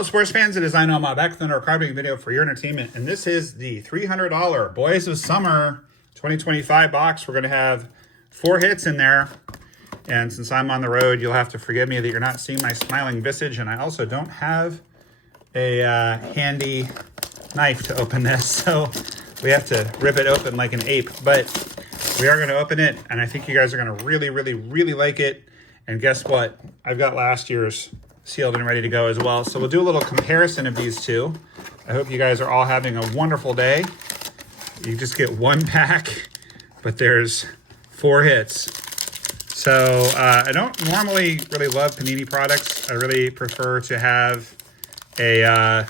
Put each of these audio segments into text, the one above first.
Hello, sports fans. It is I know I'm back with another card reading video for your entertainment, and this is the $300 Boys of Summer 2025 box. We're going to have 4 hits in there, and since I'm on the road, you'll have to forgive me that you're not seeing my smiling visage, and I also don't have a handy knife to open this, so we have to rip it open like an ape, but we are going to open it, and I think you guys are going to really like it. And guess what? I've got last year's sealed and ready to go as well. So we'll do a little comparison of these two. I hope you guys are all having a wonderful day. You just get 1 pack, but there's 4 hits. So I don't normally really love Panini products. I really prefer to have a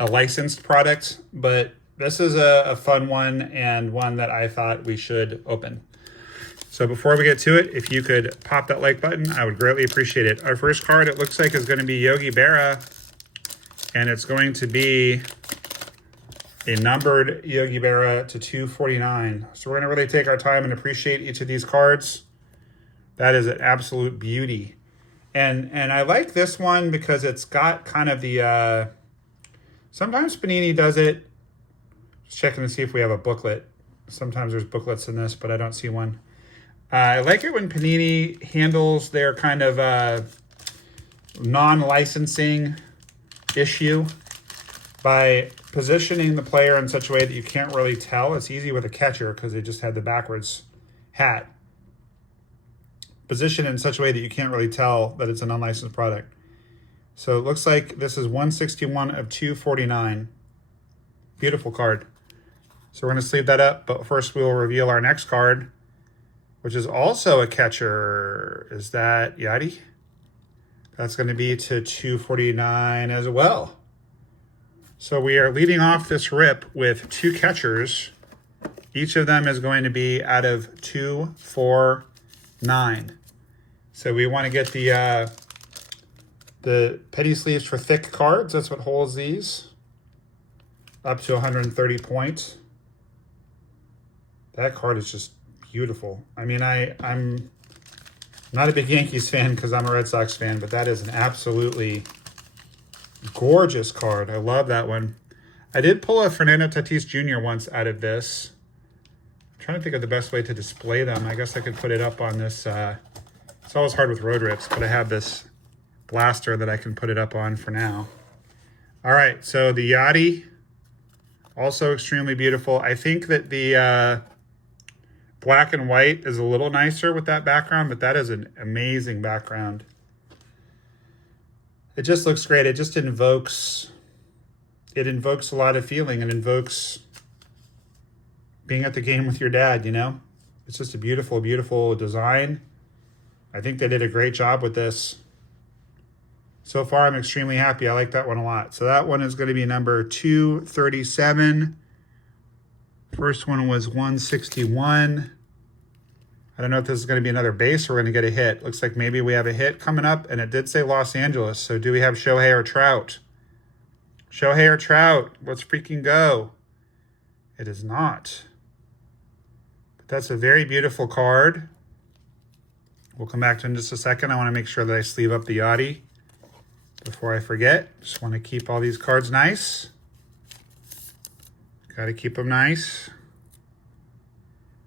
licensed product, but this is a fun one and one that I thought we should open. So before we get to it, if you could pop that like button, I would greatly appreciate it. Our first card, it looks like, is going to be Yogi Berra, and it's going to be a numbered Yogi Berra to 249. So we're going to really take our time and appreciate each of these cards. That is an absolute beauty. And I like this one because it's got kind of the, sometimes Panini does it. Just checking to see if we have a booklet. Sometimes there's booklets in this, but I don't see one. I like it when Panini handles their kind of non-licensing issue by positioning the player in such a way that you can't really tell. It's easy with a catcher because they just had the backwards hat. Positioned in such a way that you can't really tell that it's an unlicensed product. So it looks like this is 161 of 249. Beautiful card. So we're going to sleeve that up, but first we will reveal our next card, which is also a catcher. Is that Yachty? That's going to be to 249 as well. So we are leading off this rip with 2 catchers. Each of them is going to be out of 2, 4, 9. So we want to get the penny sleeves for thick cards. That's what holds these. Up to 130 points. That card is just beautiful. I mean, I'm not a big Yankees fan because I'm a Red Sox fan, but that is an absolutely gorgeous card. I love that one. I did pull a Fernando Tatis Jr. once out of this. I'm trying to think of the best way to display them. I guess I could put it up on this. It's always hard with road rips, but I have this blaster that I can put it up on for now. All right, so the Yachty, also extremely beautiful. I think that the black and white is a little nicer with that background, but that is an amazing background. It just looks great. It just invokes a lot of feeling. It invokes being at the game with your dad, you know? It's just a beautiful, beautiful design. I think they did a great job with this. So far, I'm extremely happy. I like that one a lot. So that one is going to be number 237. First one was 161. I don't know if this is going to be another base or we're going to get a hit. Looks like maybe we have a hit coming up, and it did say Los Angeles. So do we have Shohei or Trout? Shohei or Trout? Let's freaking go. It is not. But that's a very beautiful card. We'll come back to it in just a second. I want to make sure that I sleeve up the Yachty before I forget. Just want to keep all these cards nice. Got to keep them nice.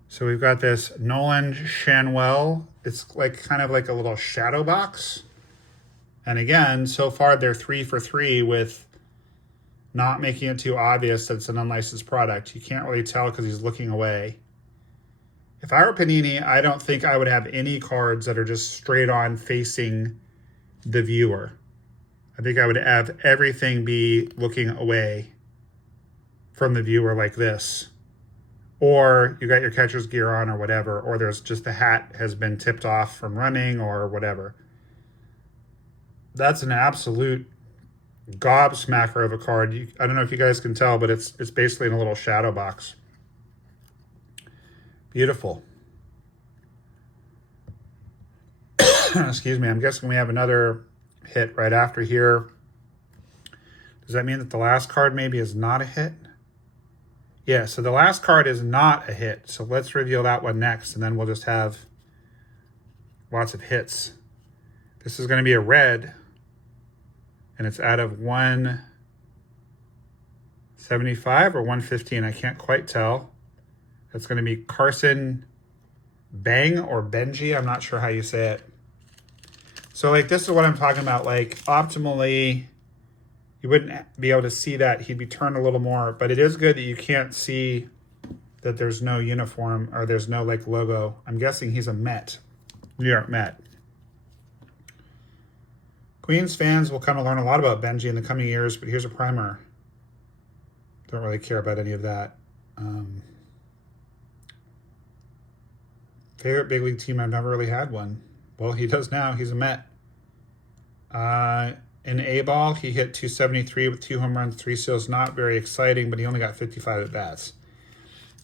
So we've got this Nolan Schanuel. It's like kind of like a little shadow box. And again, so far they're 3 for 3 with not making it too obvious that it's an unlicensed product. You can't really tell because he's looking away. If I were Panini, I don't think I would have any cards that are just straight on facing the viewer. I think I would have everything be looking away from the viewer like this. Or you got your catcher's gear on or whatever, or there's just the hat has been tipped off from running or whatever. That's an absolute gobsmacker of a card. I don't know if you guys can tell, but it's basically in a little shadow box. Beautiful. Excuse me. I'm guessing we have another hit right after here. Does that mean that the last card maybe is not a hit? Yeah, so the last card is not a hit. So let's reveal that one next, and then we'll just have lots of hits. This is going to be a red And it's out of 175 or 115. I can't quite tell. It's going to be Carson Bang or Benji. I'm not sure how you say it. So like this is what I'm talking about. Like optimally, you wouldn't be able to see that. He'd be turned a little more. But it is good that you can't see that there's no uniform or there's no like logo. I'm guessing he's a Met. New York Met. Queens fans will come to learn a lot about Benji in the coming years, but here's a primer. Don't really care about any of that. Favorite big league team? I've never really had one. Well, he does now. He's a Met. In A-ball, he hit 273 with 2 home runs, 3 steals. Not very exciting, but he only got 55 at-bats.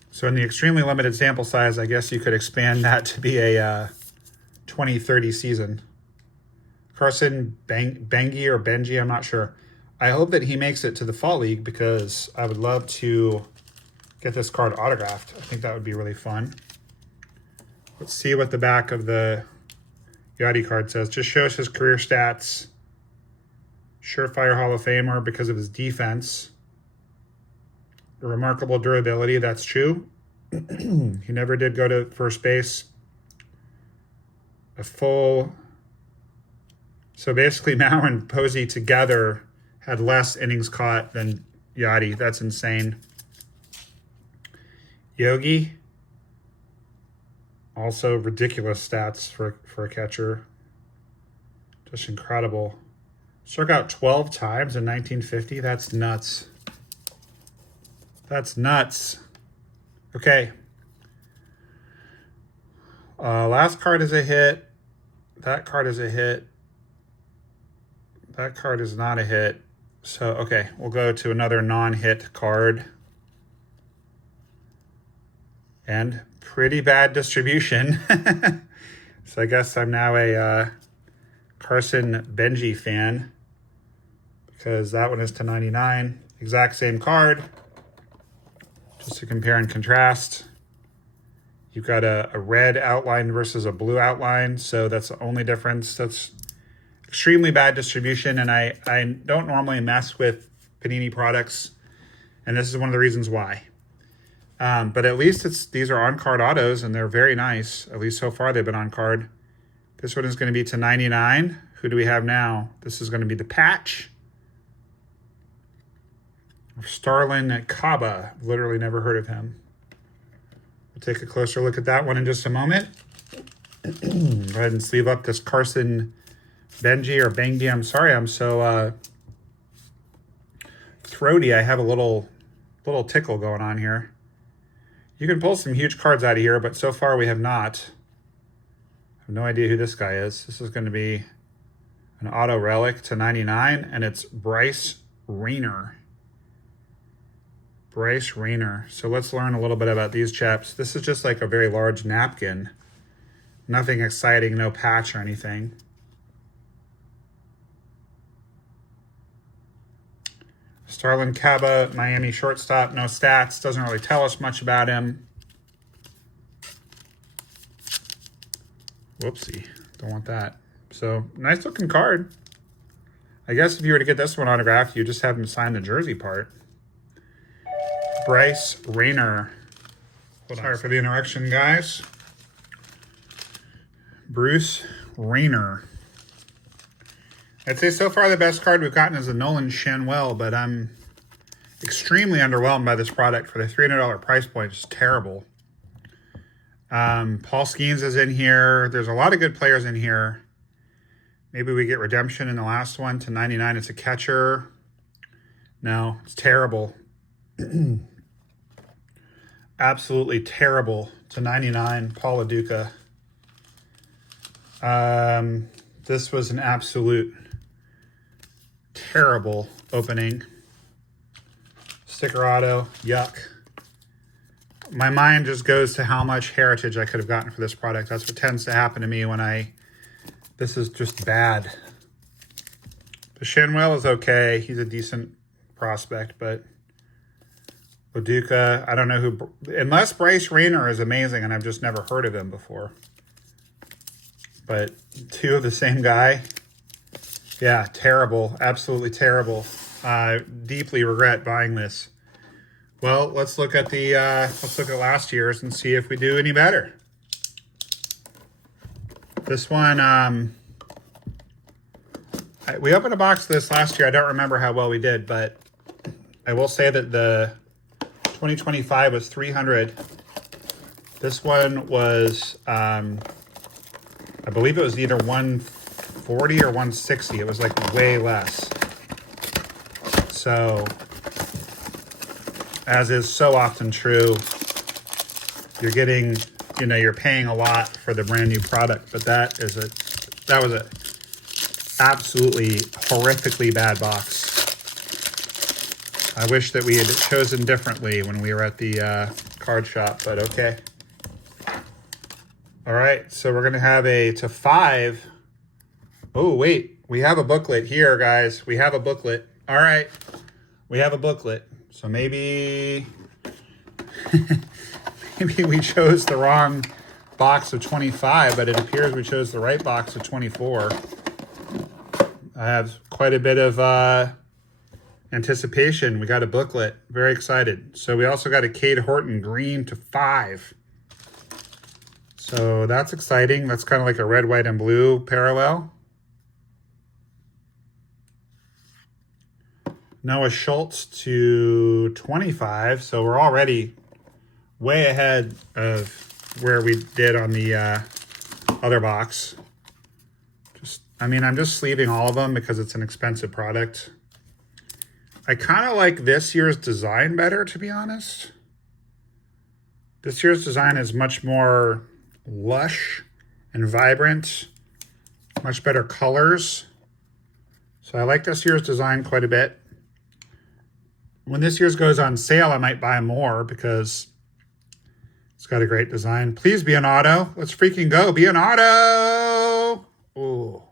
So in the extremely limited sample size, I guess you could expand that to be a 20-30 season. Carson Bengi or Benji, I'm not sure. I hope that he makes it to the Fall League because I would love to get this card autographed. I think that would be really fun. Let's see what the back of the Yachty card says. Just shows his career stats. Surefire Hall of Famer because of his defense. Remarkable durability, that's true. He never did go to first base. So basically Mauer and Posey together had less innings caught than Yachty. That's insane. Yogi. Also ridiculous stats for a catcher. Just incredible. Struck out 12 times in 1950. That's nuts. That's nuts. Okay. Last card is a hit. That card is a hit. That card is not a hit. So, okay, we'll go to another non-hit card. And pretty bad distribution. So I guess I'm now a Carson Benji fan because that one is to 99. Exact same card. Just to compare and contrast. You've got a red outline versus a blue outline. So that's the only difference. That's extremely bad distribution. And I don't normally mess with Panini products. And this is one of the reasons why. But at least these are on-card autos, and they're very nice. At least so far they've been on-card. This one is going to be to 99. Who do we have now? This is going to be the patch. Starlin Kaba. Literally never heard of him. We'll take a closer look at that one in just a moment. Go ahead and sleeve up this Carson Benji or Bengi. I'm sorry, I'm so throaty. I have a little tickle going on here. You can pull some huge cards out of here, but so far we have not. I have no idea who this guy is. This is going to be an auto relic to 99, and it's Bryce Rayner. Bryce Rayner. So let's learn a little bit about these chaps. This is just like a very large napkin. Nothing exciting, no patch or anything. Starlin Kaba, Miami shortstop, no stats. Doesn't really tell us much about him. Whoopsie, don't want that. So, nice looking card. I guess if you were to get this one autographed, you just have him sign the jersey part. Bryce Rayner. Sorry for the interruption, guys. Bruce Rayner. I'd say so far the best card we've gotten is a Nolan Shanwell, but I'm extremely underwhelmed by this product for the $300 price point. It's terrible. Paul Skeens is in here. There's a lot of good players in here. Maybe we get redemption in the last one to 99. It's a catcher. No, it's terrible. Absolutely terrible to 99. Paul Aduca. This was an absolute terrible opening. Sticker auto, yuck. My mind just goes to how much heritage I could have gotten for this product. That's what tends to happen to me when this is just bad. The Shanwell is okay. He's a decent prospect, but Oduka, I don't know who, unless Bryce Rayner is amazing and I've just never heard of him before. But two of the same guy. Yeah, terrible. Absolutely terrible. Deeply regret buying this. Well, let's look at last year's and see if we do any better. This one, we opened a box of this last year. I don't remember how well we did, but I will say that the 2025 was 300. This one was, I believe it was either 140 or 160. It was like way less. So, as is so often true, you're getting, you're paying a lot for the brand new product, but that was a absolutely horrifically bad box. I wish that we had chosen differently when we were at the card shop, but okay. All right, so we're gonna have a to 5. Oh, wait, we have a booklet here, guys. We have a booklet. All right, we have a booklet. So maybe, maybe we chose the wrong box of 25, but it appears we chose the right box of 24. I have quite a bit of anticipation. We got a booklet. Very excited. So we also got a Cade Horton green to 5. So that's exciting. That's kind of like a red, white, and blue parallel. Noah Schultz to 25. So we're already way ahead of where we did on the other box. I'm just sleeving all of them because it's an expensive product. I kind of like this year's design better, to be honest. This year's design is much more lush and vibrant, much better colors. So I like this year's design quite a bit. When this year's goes on sale, I might buy more because it's got a great design. Please be an auto. Let's freaking go. Be an auto. Ooh.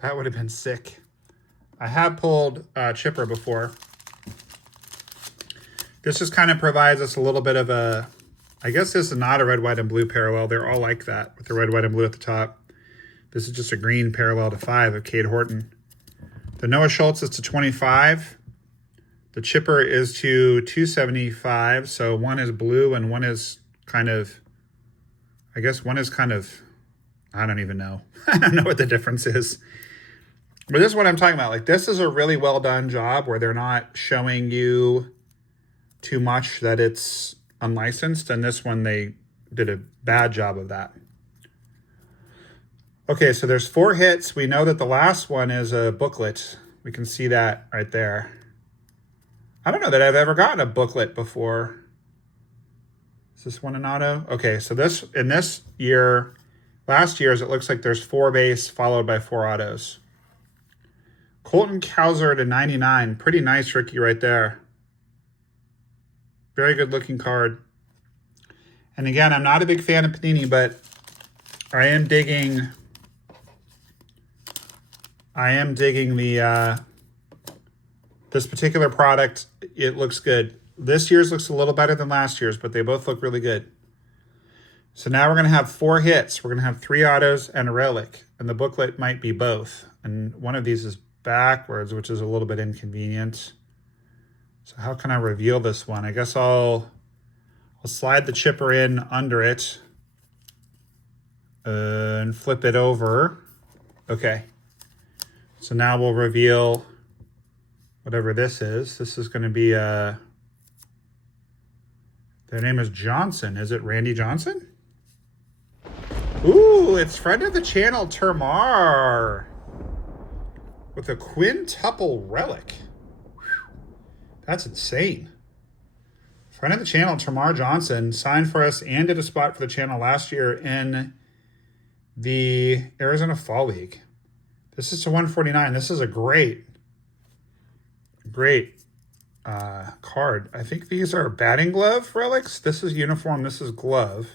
That would have been sick. I have pulled Chipper before. This just kind of provides us a little bit of a, I guess this is not a red, white, and blue parallel. They're all like that with the red, white, and blue at the top. This is just a green parallel to 5 of Cade Horton. The Noah Schultz is to 25. The Chipper is to 275. So one is blue and one is kind of, I guess one is kind of, I don't even know. I don't know what the difference is. But this is what I'm talking about. Like, this is a really well done job where they're not showing you too much that it's unlicensed. And this one, they did a bad job of that. Okay, so there's 4 hits. We know that the last one is a booklet. We can see that right there. I don't know that I've ever gotten a booklet before. Is this one an auto? Okay, so this in this year, last year's, it looks like there's 4 base followed by 4 autos. Colton Cowser to 99. Pretty nice rookie right there. Very good looking card. And again, I'm not a big fan of Panini, but I am digging the this particular product. It looks good. This year's looks a little better than last year's, but they both look really good. So now we're going to have 4 hits. We're going to have 3 autos and a relic. And the booklet might be both. And one of these is backwards, which is a little bit inconvenient. So how can I reveal this one? I guess I'll slide the Chipper in under it and flip it over. Okay. So now we'll reveal whatever this is. This is going to be their name is Johnson. Is it Randy Johnson? Ooh, it's friend of the channel, Termar, with a quintuple relic. Whew. That's insane. Friend of the channel, Termar Johnson, signed for us and did a spot for the channel last year in the Arizona Fall League. This is to 149. This is a great card. I think these are batting glove relics. This is uniform. This is glove.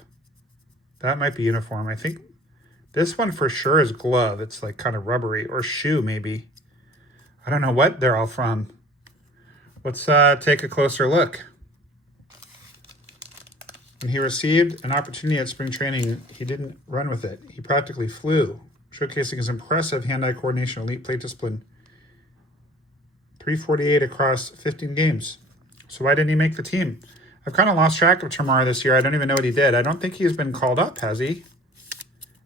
That might be uniform. I think this one for sure is glove. It's like kind of rubbery, or shoe maybe. I don't know what they're all from. Let's take a closer look. When he received an opportunity at spring training, he didn't run with it. He practically flew. showcasing his impressive hand-eye coordination, elite plate discipline. 348 across 15 games. So why didn't he make the team? I've kind of lost track of Termarr this year. I don't even know what he did. I don't think he's been called up, has he?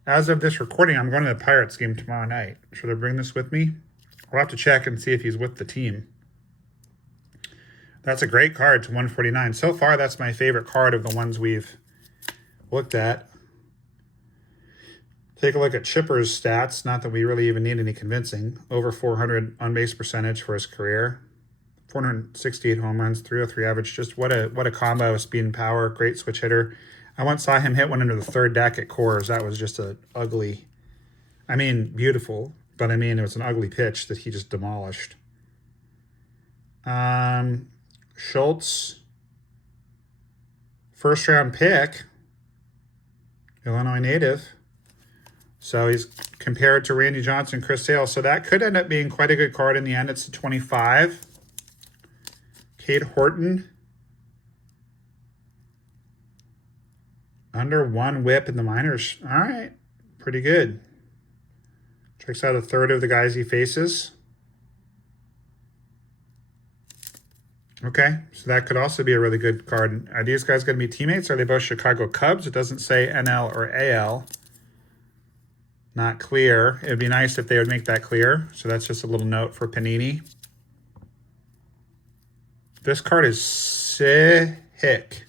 As of this recording, I'm going to the Pirates game tomorrow night. Should I bring this with me? I'll have to check and see if he's with the team. That's a great card to 149. So far, that's my favorite card of the ones we've looked at. Take a look at Chipper's stats. Not that we really even need any convincing. Over 400 on-base percentage for his career. 468 home runs, 303 average. Just what a combo of speed and power. Great switch hitter. I once saw him hit one into the third deck at Coors. That was just a ugly, I mean, beautiful, but I mean, it was an ugly pitch that he just demolished. Schultz, first round pick, Illinois native. So he's compared to Randy Johnson, Chris Sale. So that could end up being quite a good card in the end. It's a 25. Cade Horton. Under 1 whip in the minors. All right. Pretty good. Checks out a third of the guys he faces. Okay. So that could also be a really good card. Are these guys going to be teammates? Are they both Chicago Cubs? It doesn't say NL or AL. Not clear. It would be nice if they would make that clear. So that's just a little note for Panini. This card is sick.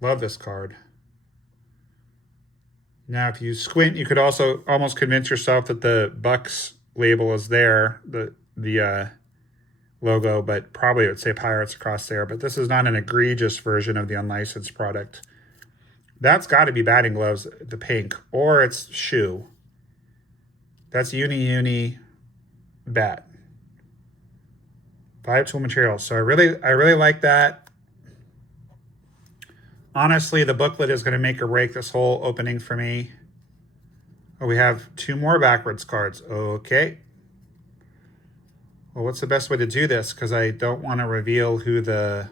Love this card. Now, if you squint, you could also almost convince yourself that the Bucks label is there, the logo, but probably it would say Pirates across there. But this is not an egregious version of the unlicensed product. That's got to be batting gloves, the pink, or it's shoe. That's uni bat. 5-tool materials. So I really like that. Honestly, the booklet is going to make or break this whole opening for me. Oh, we have 2 more backwards cards. Okay. Well, what's the best way to do this? Because I don't want to reveal who the...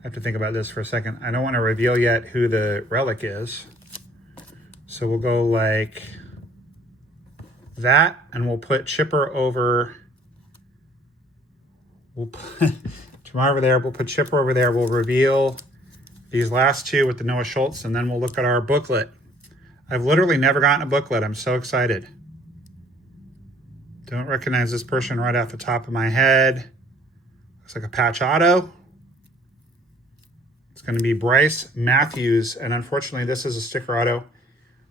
I have to think about this for a second. I don't want to reveal yet who the relic is. So we'll go like that, and we'll put Chipper over... We'll put Termarr over there. We'll put Chipper over there. We'll reveal these last 2 with the Noah Schultz, and then we'll look at our booklet. I've literally never gotten a booklet. I'm so excited. Don't recognize this person right off the top of my head. Looks like a patch auto. It's going to be Bryce Matthews, and unfortunately, this is a sticker auto.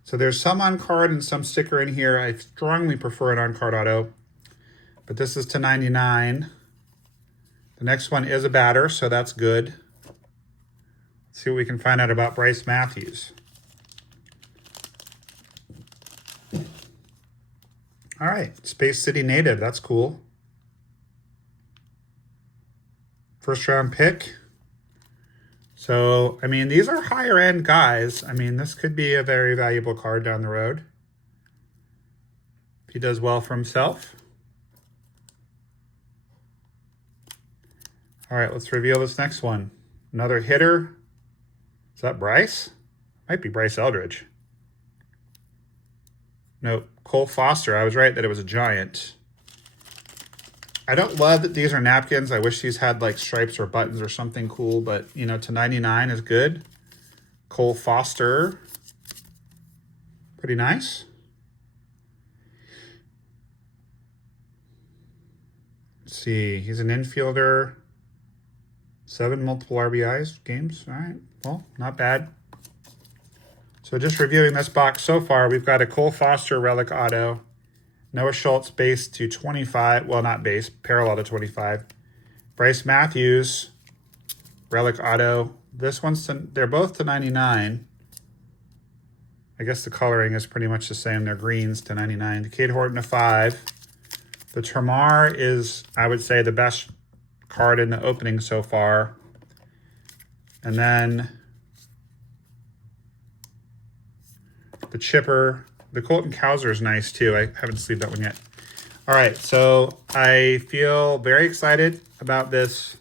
So there's some on-card and some sticker in here. I strongly prefer an on-card auto, but this is to 99. The next one is a batter, so that's good. Let's see what we can find out about Bryce Matthews. All right, Space City native. That's cool. First round pick. So, I mean, these are higher end guys. I mean, this could be a very valuable card down the road. If he does well for himself. All right, let's reveal this next one. Another hitter. Is that Bryce? Might be Bryce Eldridge. Nope, Cole Foster. I was right that it was a Giant. I don't love that these are napkins. I wish these had like stripes or buttons or something cool, but you know, to 99 is good. Cole Foster. Pretty nice. Let's see, he's an infielder. 7 multiple RBIs games. All right, well, not bad. So just reviewing this box so far, we've got a Cole Foster relic auto. Noah Schultz base to 25. Well, not base, parallel to 25. Bryce Matthews, relic auto. This one's to, they're both to 99. I guess the coloring is pretty much the same. They're greens to 99. The Cade Horton to 5. The Termarr is, I would say, the best card in the opening so far. And then the Chipper. The Colton Cowser is nice too. I haven't sleeved that one yet. All right, so I feel very excited about this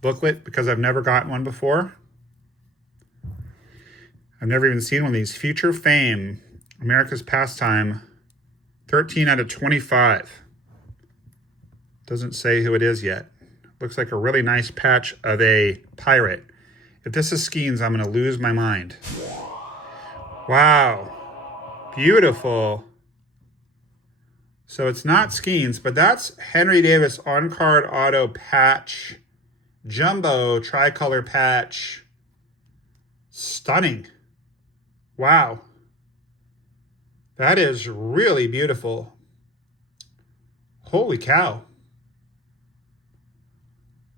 booklet because I've never gotten one before. I've never even seen one of these. Future Fame. America's Pastime, 13 out of 25. Doesn't say who it is yet. Looks like a really nice patch of a pirate. If this is Skeens, I'm going to lose my mind. Wow. Beautiful. So it's not Skeens, but that's Henry Davis on-card auto patch. Jumbo tricolor patch. Stunning. Wow. That is really beautiful. Holy cow.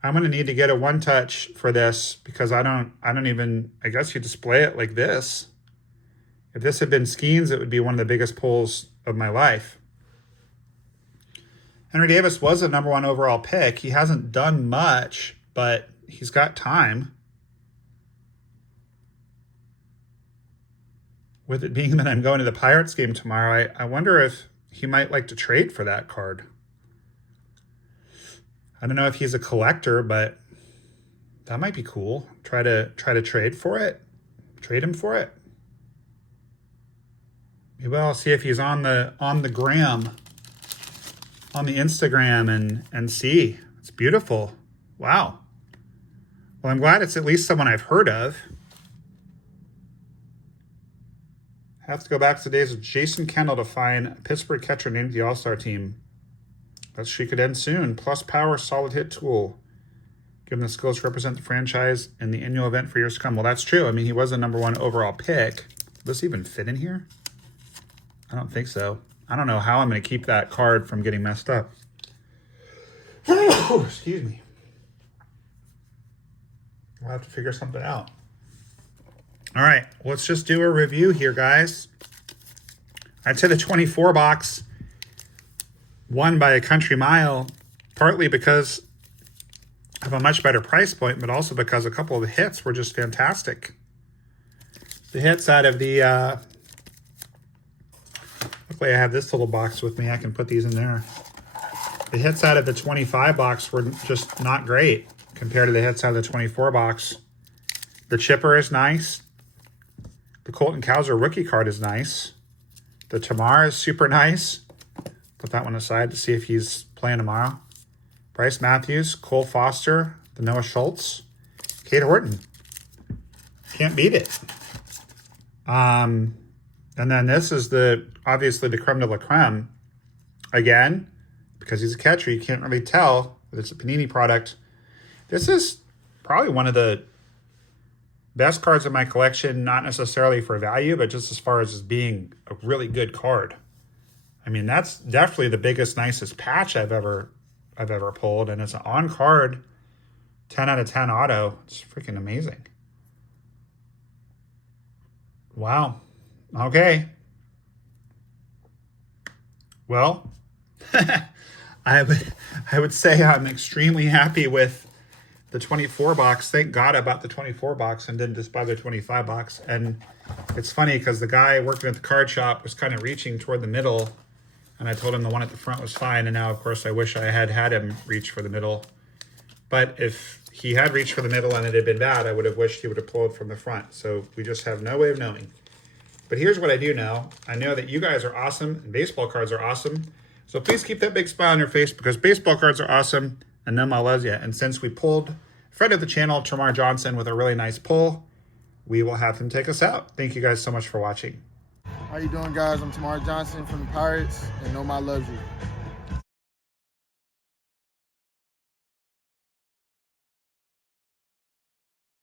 I'm going to need to get a one touch for this because I guess you display it like this. If this had been Skeens, it would be one of the biggest pulls of my life. Henry Davis was a #1 overall pick. He hasn't done much, but he's got time. With it being that I'm going to the Pirates game tomorrow, I wonder if he might like to trade for that card. I don't know if he's a collector, but that might be cool. Try to trade for it. Trade him for it. Maybe I'll see if he's on the gram, on the Instagram, and see. It's beautiful. Wow. Well, I'm glad it's at least someone I've heard of. I have to go back to the days of Jason Kendall to find a Pittsburgh catcher named the All-Star team. That streak could end soon. Plus power, solid hit tool. Given the skills to represent the franchise in the annual event for years to come. Well, that's true. I mean, he was a #1 overall pick. Does this even fit in here? I don't think so. I don't know how I'm going to keep that card from getting messed up. Excuse me. We'll have to figure something out. All right, let's just do a review here, guys. I'd say the 24 box won by a country mile, partly because of a much better price point, but also because a couple of the hits were just fantastic. The hits out of the, luckily I have this little box with me. I can put these in there. The hits out of the 25 box were just not great compared to the hits out of the 24 box. The chipper is nice. The Colton Cowser rookie card is nice. The Tamar is super nice. Put that one aside to see if he's playing tomorrow. Bryce Matthews, Cole Foster, the Noah Schultz, Kate Horton. Can't beat it. And then this is obviously the creme de la creme. Again, because he's a catcher, you can't really tell that it's a Panini product. This is probably one of the best cards in my collection, not necessarily for value, but just as far as being a really good card. I mean, that's definitely the biggest, nicest patch I've ever pulled, and it's an on-card 10 out of 10 auto. It's freaking amazing. Wow. Okay. Well, I would say I'm extremely happy with the 24 box. Thank God I bought the 24 box and didn't just buy the 25 box. And it's funny because the guy working at the card shop was kind of reaching toward the middle, and I told him the one at the front was fine. And now, of course, I wish I had him reach for the middle. But if he had reached for the middle and it had been bad, I would have wished he would have pulled from the front. So we just have no way of knowing. But here's what I do know. I know that you guys are awesome and baseball cards are awesome. So please keep that big smile on your face because baseball cards are awesome and Numa loves you. And since we pulled friend of the channel, Tamar Johnson, with a really nice pull, we will have him take us out. Thank you guys so much for watching. How you doing, guys? I'm Tamar Johnson from the Pirates, and Noma loves you.